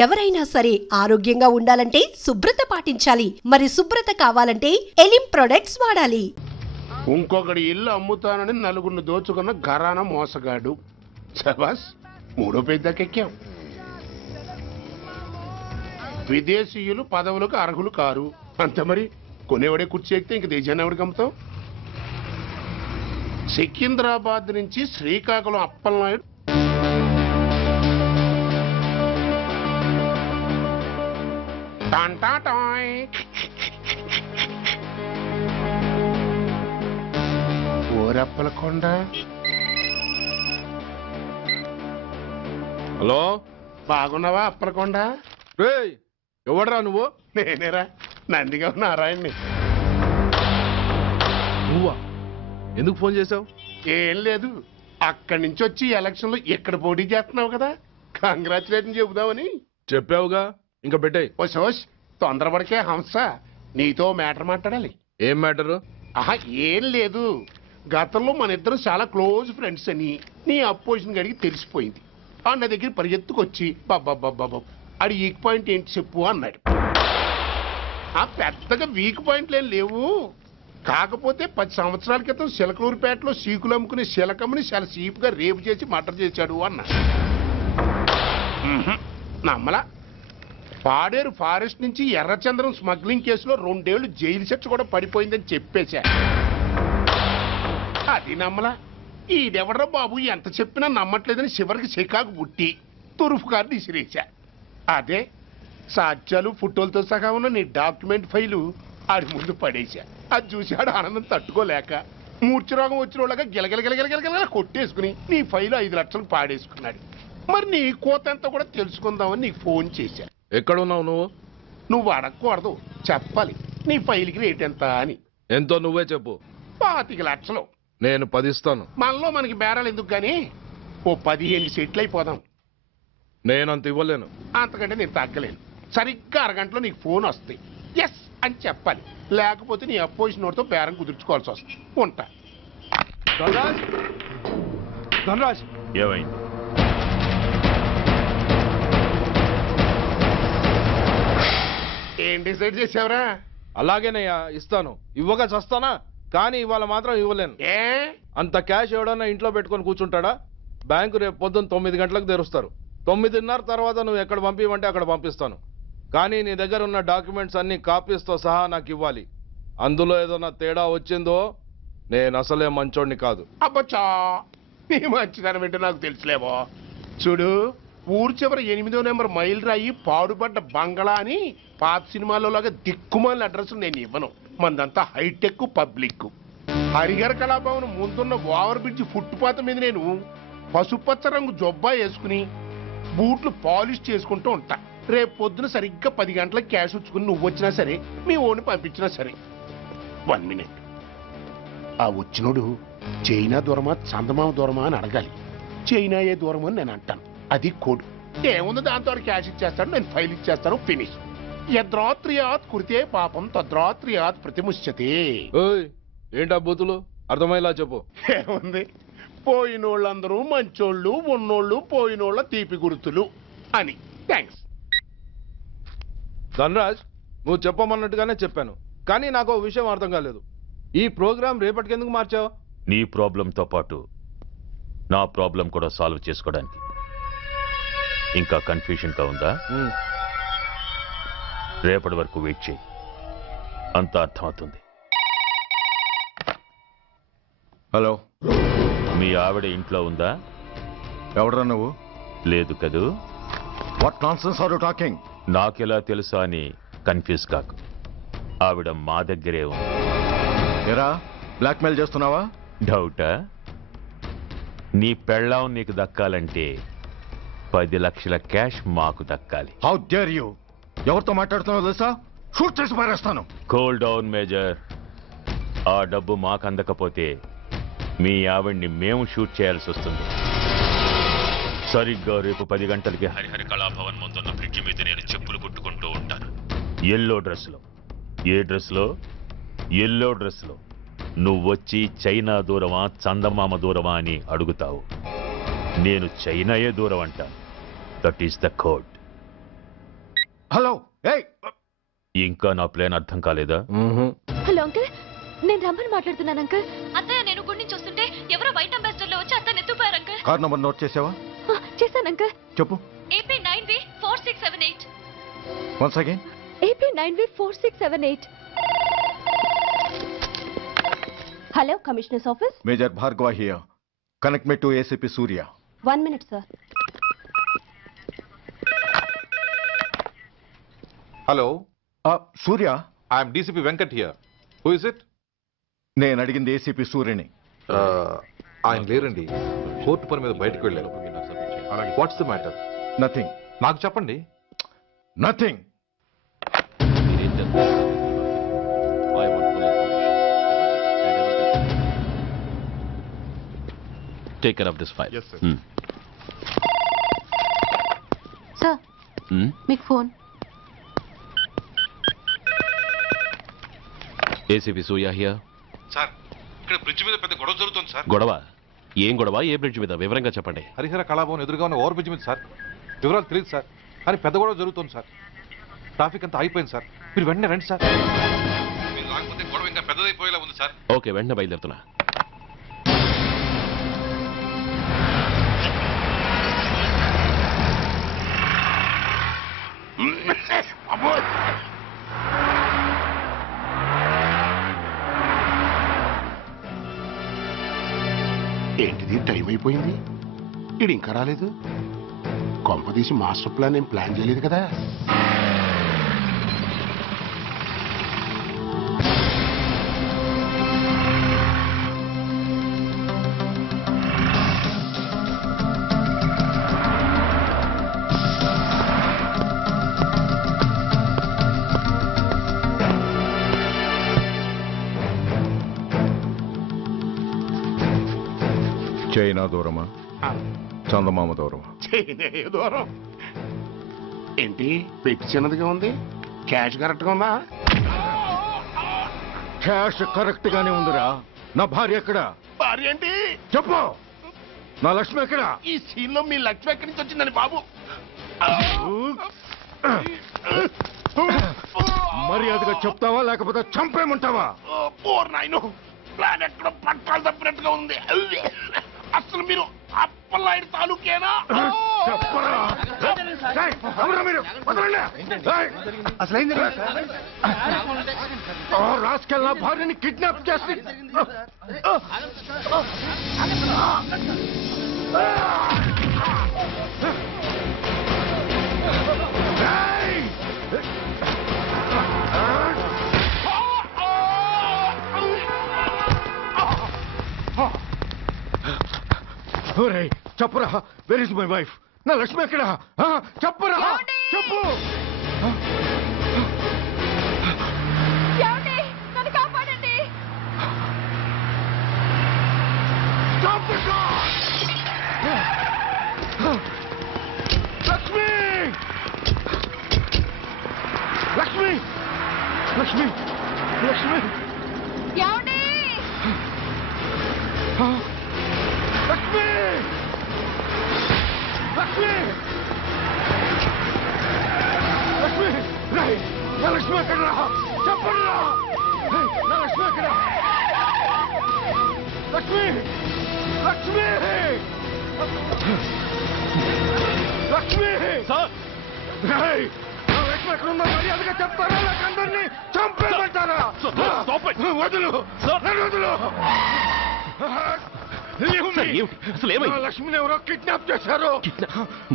ఎవరైనా సరే ఆరోగ్యంగా ఉండాలంటే శుభ్రత పాటించాలి. మరి శుభ్రత కావాలంటే ఎలిం ప్రొడక్ట్స్ వాడాలి. ఇంకొకటి ఇల్లు అమ్ముతానని నలుగురిని దోచుకున్న ఘరానా మోసగాడు. శబాస్, 3వ పేజీ దాకా ఎక్కాం. విదేశీయులు పదవులకు అర్హులు కారు అంతే. మరి కొనేవాడే కుర్చీ ఎక్కితే ఇంక దేశాన్ని ఎవడికి అమ్ముతావు? సికింద్రాబాద్ నుంచి శ్రీకాకుళం అప్పలనాయుడు ఓరప్పలకొండ. హలో, బాగున్నావా అప్పలకొండ? ఎవడరా నువ్వు? నేనేరా, నందిగా నారాయణ్ని. నువ్వా? ఎందుకు ఫోన్ చేసావు? ఏం లేదు, అక్కడి నుంచి వచ్చి ఎలక్షన్ లో ఇక్కడ పోటీ చేస్తున్నావు కదా, కంగ్రాచులేషన్ చెబుదామని. చెప్పావుగా, ఇంకా పెట్టాయి. ఓ సోష్, తొందరపడికే హంస, నీతో మ్యాటర్ మాట్లాడాలి. ఏం మ్యాటరు? ఆహా, ఏం లేదు. గతంలో మన ఇద్దరం చాలా క్లోజ్ ఫ్రెండ్స్ అని నీ అపోజిషన్ గడికి తెలిసిపోయింది. ఆ నా దగ్గర పరిగెత్తుకొచ్చి బాబా అది వీక్ పాయింట్ ఏంటి చెప్పు అన్నాడు. ఆ పెద్దగా వీక్ పాయింట్లు ఏం లేవు, కాకపోతే 10 సంవత్సరాల క్రితం చిలకలూరుపేటలో సీకులు అమ్ముకునే శిలకమ్మని చాలా చీప్గా రేపు చేసి మర్డర్ చేశాడు అన్నా. నమ్మలా. పాడేరు ఫారెస్ట్ నుంచి ఎర్రచంద్రం స్మగ్లింగ్ కేసులో 2 ఏళ్లు జైలు శిక్ష కూడా పడిపోయిందని చెప్పేశా. అది నమ్మలా. ఈడెవడ్రా బాబు ఎంత చెప్పినా నమ్మట్లేదని చివరికి చికాకు పుట్టి తురుపు కార్డు ఇసిరేశా. అదే సాక్ష్యాలు ఫోటోలతో సహా ఉన్న నీ డాక్యుమెంట్ ఫైలు ఆడి ముందు పడేశా. అది చూశాడు ఆనందం తట్టుకోలేక మూర్ఛరోగం వచ్చిన వాళ్ళగా గిలగిలగిలగిలగిలగిల కొట్టేసుకుని నీ ఫైలు 5 లక్షలకు పాడేసుకున్నాడు. మరి నీ కోతంతా కూడా తెలుసుకుందామని నీకు ఫోన్ చేశా. ఎక్కడున్నావు నువ్వు? నువ్వు అడగకూడదు, చెప్పాలి. నీ ఫైల్కి రేట్ ఎంత అని. ఎంతో నువ్వే చెప్పు. 25 లక్షలు. నేను 10 ఇస్తాను. మనలో మనకి బేరాలు ఎందుకు గానీ ఓ 15 సెట్లు అయిపోదాం. నేనంత ఇవ్వలేను. అంతకంటే నేను తగ్గలేను. సరిగ్గా అరగంటలో నీకు ఫోన్ వస్తాయి. ఎస్ అని చెప్పాలి, లేకపోతే నీ అపోజిషన్ వాడితో బేరం కుదుర్చుకోవాల్సి వస్తుంది. ఉంటా. ధనరాజ్, ఏమైంది? ఏం డిసైడ్ చేసావురా? అలాగేనయ్యా, ఇస్తాను. ఇవ్వగా చస్తానా, కానీ ఇవాళ మాత్రం ఇవ్వలేను. ఏ అంత క్యాష్ ఎవడన్నా ఇంట్లో పెట్టుకొని కూర్చుంటాడా? బ్యాంకు రేపు పొద్దున్న 9 గంటలకు తెరుస్తారు. 9:30 తర్వాత నువ్వు ఎక్కడ పంపించమంటే అక్కడ పంపిస్తాను. కానీ నీ దగ్గర ఉన్న డాక్యుమెంట్స్ అన్ని కాపీస్తో సహా నాకు ఇవ్వాలి. అందులో ఏదైనా తేడా వచ్చిందో నేను అసలే మంచోడిని కాదు. అబ్బచ్చా, నీ మంచిదనం ఏంటో నాకు తెలుసులేవో. చూడు, ఊరు చివరి 8వ నెంబర్ మైల్ రాయి పాడుపడ్డ బంగళా అని పాత సినిమాలో లాగా దిక్కుమాల అడ్రస్ నేను ఇవ్వను. మందంతా హైటెక్ పబ్లిక్. హరిహర కళాభవన్ ముందున్న ఓవర్ బ్రిడ్జ్ ఫుట్పాత్ మీద నేను పసుపచ్చ రంగు జొబ్బా వేసుకుని బూట్లు పాలిష్ చేసుకుంటూ ఉంటా. రేపు పొద్దున సరిగ్గా 10 గంటలకు క్యాష్ వచ్చుకుని నువ్వు వచ్చినా సరే, మీ ఓన్ని పంపించినా సరే. 1 మినిట్. ఆ వచ్చినోడు చైనా దూరమా చందమామ దూరమా అని అడగాలి. చైనా ఏ దూరం అని నేను అంటాను. అది కోడ్. ఏముంది, దాంతో క్యాష్ ఇచ్చేస్తాను, నేను ఫైల్ ఇచ్చేస్తాను, ఫినిష్. యద్రాత్రియాత్ కురితే పాపం తద్రాత్రియాత్ ప్రతిముష్యతే. ఏంటా బూతులు? అర్థమయ్యేలా చెప్పు. ఏముంది, పోయినోళ్ళందరూ మంచోళ్ళు, ఉన్నోళ్ళు పోయినోళ్ళ తీపి గుర్తులు అని. థ్యాంక్స్. ధనరాజ్, నువ్వు చెప్పమన్నట్టుగానే చెప్పాను, కానీ నాకు విషయం అర్థం కాలేదు. ఈ ప్రోగ్రాం రేపటికి ఎందుకు మార్చావు? నీ ప్రాబ్లంతో పాటు నా ప్రాబ్లం కూడా సాల్వ్ చేసుకోవడానికి. ఇంకా కన్ఫ్యూషన్గా ఉందా? రేపటి వరకు వెయిట్ చేయి, అంత అర్థమవుతుంది. హలో, మీ ఆవిడ ఇంట్లో ఉందా? ఎవడరా నువ్వు? లేదు కదూ. What nonsense are you talking? నాకెలా తెలుసా అని కన్ఫ్యూజ్ కాకు. ఆవిడ మా దగ్గరే ఉంది. ఎరా, బ్లాక్మెయిల్ చేస్తున్నావా? డౌటా? నీ పెళ్ళాం నీకు దక్కాలంటే 10 లక్షల క్యాష్ మాకు దక్కాలి. How dare you! ఎవరితో మాట్లాడుతున్నావు తెలుసా? షూట్ చేసి పారేస్తాను. Cool down major. ఆ డబ్బు మాకు అందకపోతే మీ ఆవిడ్ని మేము షూట్ చేయాల్సి వస్తుంది. సరిగ్గా రేపు 10 గంటలకి హరిహర కళాభవన్ ముందున్న బ్రిడ్జి మీద నేను చెప్పులు కుట్టుకుంటూ ఉంటాను. ఎల్లో డ్రెస్లో. ఏ డ్రెస్లో? ఎల్లో డ్రెస్లో. నువ్వొచ్చి చైనా దూరమా చందమామ దూరమా అని అడుగుతావు. నేను చైనాయే దూరం అంటా. That is the code. Hello ఏయ్ ఇంకా నా ప్లాన్ అర్థం కాలేదా? హలో అంకుల్, నేను రమ్మని మాట్లాడుతున్నాను అంకుల్. అత్తయ్య నేను గుడి నుంచి వస్తుంటే ఎవరో వైట్ అంబాసిడర్ లో వచ్చి అత్తయ్య ఎత్తుపోయారు అంకుల్. కార్ నంబర్ నోట్ చేసావా? చేశాను అంకుల్. చెప్పు. AP9V4678. Once again. AP9V4678. Hello, commissioners office. Major Bhargava here. Connect me to ACP Surya. 1 minute sir. Hello, Surya, I'm DCP Venkat here. Who is it? నేను అడిగింది ACP సూర్యని. ఆయన లేరండి, కోర్టు పని మీద బయటకు వెళ్ళారు. What's the matter? నథింగ్. నాకు చెప్పండి. Nothing. Take care of this file. Yes, sir. Sir, మీకు phone. ACP Surya here. Sir, ఇక్కడ బ్రిడ్జ్ మీద పెద్ద గొడవ జరుగుతుంది సార్. గొడవ? ఏం గొడవ? ఏ బ్రిడ్జ్ మీద? వివరంగా చెప్పండి. హరిహర కళాభవన్ ఎదురుగా ఉన్న ఓవర్ బ్రిడ్జ్ మీద సార్. వివరాలు తెలియదు సార్, కానీ పెద్ద గొడవ జరుగుతుంది సార్. ట్రాఫిక్ అంతా అయిపోయింది సార్. మీరు వెంటనే రండి సార్. మీరు రాకపోతే గొడవ ఇంకా పెద్దదైపోయేలా ఉంది సార్. ఓకే, వెంటనే బయలుదేరుతున్నా. ఏంటిది, టైం అయిపోయింది, ఇది ఇంకా రాలేదు. కొంపదీసి మాస్టర్ ప్లాన్ ఏం ప్లాన్ చేయలేదు కదా? చైనా దూరమా, చందమామ దూరమా? చైనా దూరం ఏంటి, పెట్టి చిన్నదిగా ఉంది, క్యాష్ కరెక్ట్గా ఉందా? క్యాష్ కరెక్ట్ గానే ఉందిరా. నా భార్య ఎక్కడ? భార్య ఏంటి చెప్పు. నా లక్ష్మి ఎక్కడ? ఈ సీన్ లో మీ లక్ష్మి ఎక్కడి నుంచి వచ్చిందని బాబు? మర్యాదగా చెప్తావా లేకపోతే చంపేమంటావా? పోర్ నాయను, ప్లాన్ ఎక్కడ పట్టాలు తప్పినట్టుగా ఉంది. అసలు మీరు అప్పలాయుడు తాలూకేనా? చెప్పరా. ఏయ్, ఎవరా మీరు? వదలండి. ఏయ్. ఆ రాస్కెల్ నా భార్యని కిడ్నాప్ చేసి ఏయ్! ఒరేయ్, చెప్పరా. Where is my wife? నా లక్ష్మి ఎక్కడ? చెప్పరా, చెప్పు. నన్ను కాపాడండి. లక్ష్మి, లక్ష్మి, లక్ష్మి, లక్ష్మి, ఏమండి? లక్ష్మి, లక్ష్మి, లక్ష్మి, రేయ్, నా లక్ష్మి ఎక్కడ? చెప్పరా. నా లక్ష్మి ఎక్కడ? లక్ష్మి, లక్ష్మి, లక్ష్మి. రేయ్, నా లక్ష్మి ఎక్కడ ఉందో మర్యాదగా చెప్తారా లేక అందరినీ చంపేమంటారా? వదులు, నన్ను వదులు. నా లక్ష్మిని ఎవరో కిడ్నాప్ చేశారు.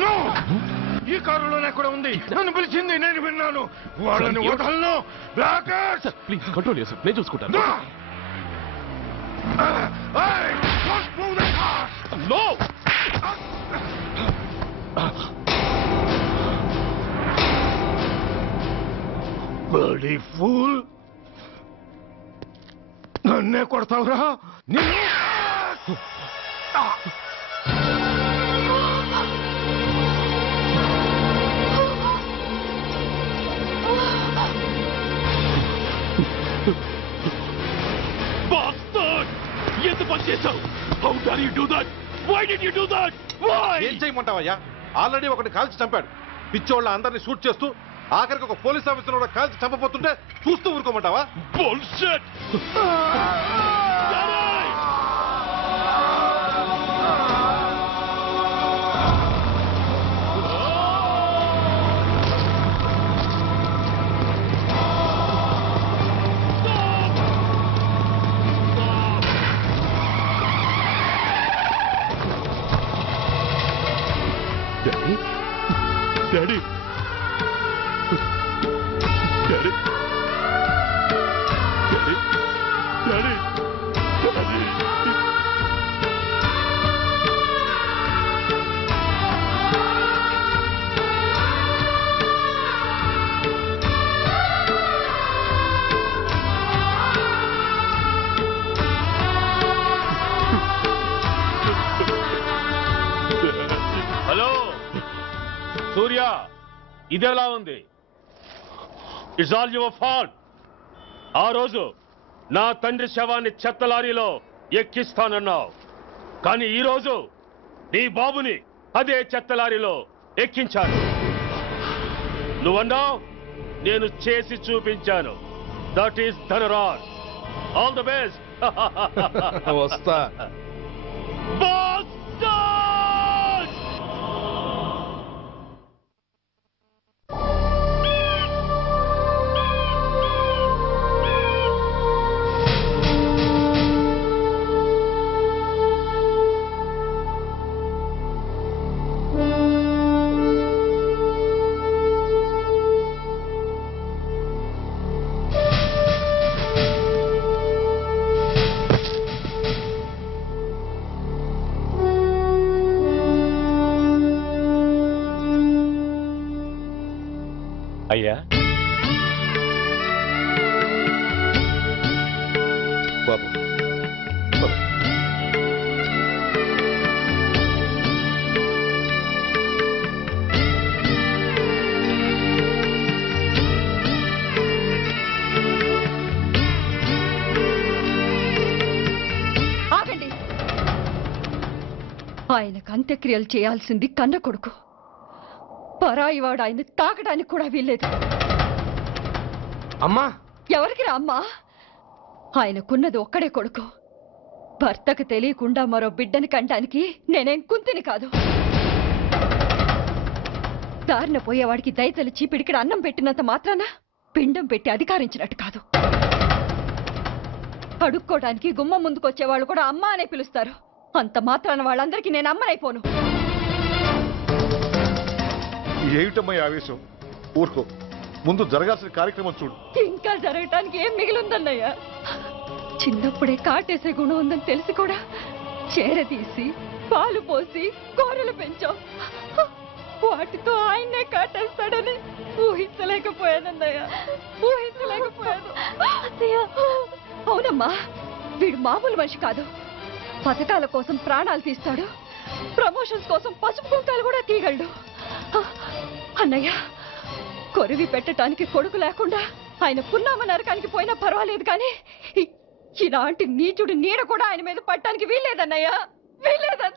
నో, ఈ కారులోనే కూడా ఉంది. నన్ను పిలిచింది, నేను విన్నాను. వాళ్ళని వదలను. బ్లాకర్స్, ప్లీజ్ కంట్రోల్ చేసి నేను చూసుకుంటాను. నో. బర్డీ ఫూల్, నన్నే కొడతావురా? నిన్ను ఎంత పని చేశావు? How dare you do that? Why did you do that? Why? ఏం చేయమంటావయ్యా? ఆల్రెడీ ఒకటి కాల్చి చంపాడు. పిచ్చోళ్ళ అందరినీ షూట్ చేస్తూ ఆఖరికి ఒక పోలీస్ ఆఫీసర్ కూడా కాల్చి చంపబోతుంటే చూస్తూ ఊరుకోమంటావా? Bullshit! Daddy? Daddy? Daddy? Daddy? Daddy? Daddy? Hello Surya, ఇదెలా ఉంది? It's all your fault. ఆ రోజు నా తండ్రి శవాన్ని చెత్త లారీలో ఎక్కిస్తానన్నావు, కానీ ఈ రోజు నీ బాబుని అదే చెత్త లారీలో ఎక్కించాను. నువ్వన్నావు, నేను చేసి చూపించాను. That is Dhanraj. All the best. వస్తా. అయ్యా, బాబు ఆగండి. ఆయనకు అంత్యక్రియలు చేయాల్సింది కన్న కొడుకు. పరాయివాడు ఆయన తాకడానికి కూడా వీల్లేదు. అమ్మా, ఎవరికి రా అమ్మా? ఆయనకున్నది ఒక్కడే కొడుకు. భర్తకు తెలియకుండా మరో బిడ్డని కంటానికి నేనేం కుంతిని కాదు. దారిన పోయేవాడికి దయతలిచి పిడికిడ అన్నం పెట్టినంత మాత్రాన పిండం పెట్టి అధికారించినట్టు కాదు. అడుక్కోవడానికి గుమ్మం ముందుకొచ్చేవాళ్ళు కూడా అమ్మ అనే పిలుస్తారు. అంత మాత్రాన వాళ్ళందరికీ నేను అమ్మనైపోను. ఏమిటమ్మా ఆవేశం? ఊరుకో, ముందు జరగాల్సిన కార్యక్రమం చూడు. ఇంకా జరగటానికి ఏం మిగిలిందన్నయ్యా? చిన్నప్పుడే కాటేసే గుణం ఉందని తెలిసి కూడా చేరదీసి పాలు పోసి గోరెలు పెంచాం. వాటితో ఆయన్నే కాటేస్తాడని ఊహించలేకపోయానన్నయ్యా, ఊహించలేకపోయాను. అవునమ్మా, వీడు మామూలు మనిషి కాదు. పథకాల కోసం ప్రాణాలు తీస్తాడు, ప్రమోషన్స్ కోసం పసుపు కుంకాలు కూడా తీయగలడు. అన్నయ్య, కొరివి పెట్టడానికి కొడుకు లేకుండా ఆయన పున్నామ నరకానికి పోయినా పర్వాలేదు, కానీ ఇలాంటి నీచుడు నీడ కూడా ఆయన మీద పట్టడానికి వీల్లేదన్నయ్యా, వీల్లేదన్నయ్య.